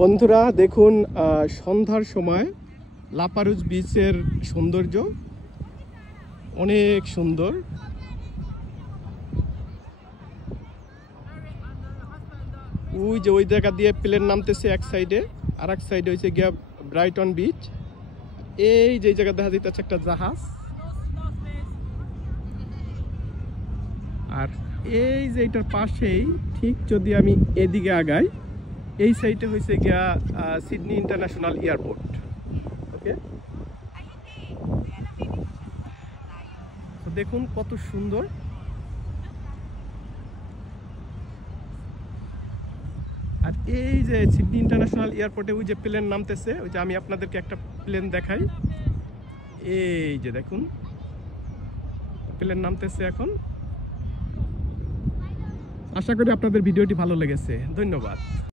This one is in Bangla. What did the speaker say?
বন্ধুরা দেখুন সন্ধ্যার সময় লাপারুজ বিচের সৌন্দর্য অনেক সুন্দর। ওই যে ওই জায়গা দিয়ে প্লেন নামতেছে এক সাইডে, আর এক সাইডে হয়েছে গিয়া ব্রাইটন বিচ। এই যে জায়গা দেখা যাইতেছে একটা জাহাজ, আর এই যে এটার পাশেই ঠিক যদি আমি এদিকে আগাই, এই সাইডে হয়েছে গিয়া সিডনি ইন্টারন্যাশনাল এয়ারপোর্ট। ওকে, তো দেখুন কত সুন্দর। আর এই যে সিডনি ইন্টারন্যাশনাল এয়ারপোর্টে ওই যে প্লেন নামতেছে, ওই যে আমি আপনাদেরকে একটা প্লেন দেখাই, এই যে দেখুন প্লেন নামতেছে এখন। আশা করি আপনাদের ভিডিওটি ভালো লেগেছে। ধন্যবাদ।